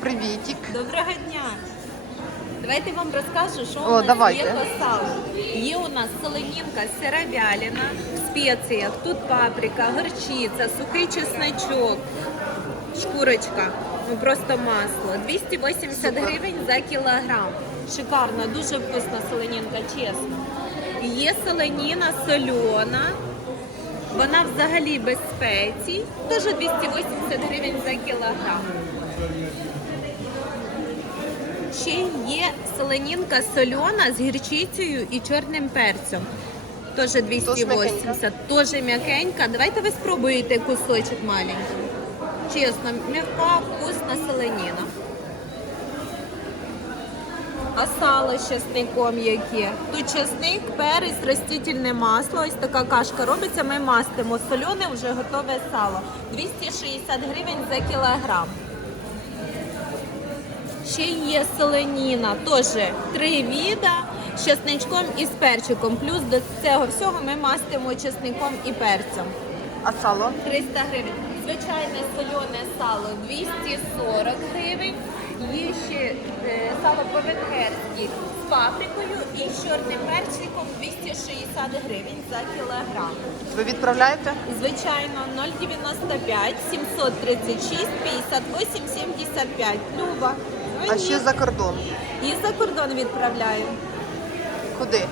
Привітик. Доброго дня! Давайте вам розкажу, що О, у нас давайте. є по салу. Є у нас солонінка сировяліна в спеціях. Тут паприка, горчиця, сухий чесночок, шкурочка, ну просто масло. 280 гривень за кілограм. Шикарно, дуже вкусна солонінка, чесно. Є солоніна сольона. Вона взагалі без спецій, теж 280 гривень за кілограм. Ще є солонінка сольона з гірчицею і чорним перцем. Теж 280. Теж м'якенька. Давайте ви спробуєте кусочок маленький. Чесно, м'яка, вкусна солоніна. А сало з чесником яке? Тут чесник, перець, ростительне масло. Ось така кашка робиться. Ми мастимо солене, вже готове сало. 260 гривень за кілограм. Ще є соленіна, теж три віда з чесничком і з перчиком. Плюс до цього всього ми мастимо чесником і перцем. А сало? 300 гривень. Звичайне солене сало 240 гривень. Є ще е, сало по-венгерськи з паприкою і з чорним перчиком 260 гривень за кілограм. Ви відправляєте? Звичайно, 095 736 58 75. Люба. А ще за кордон. І за кордон відправляємо. Куди?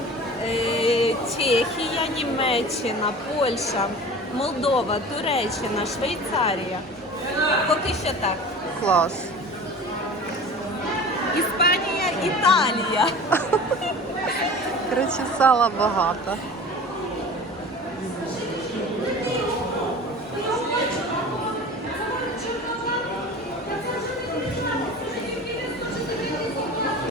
Е, Чехія, Німеччина, Польща, Молдова, Туреччина, Швейцарія. Поки що так. Клас. Іспанія, Італія. Коротше, сала багато.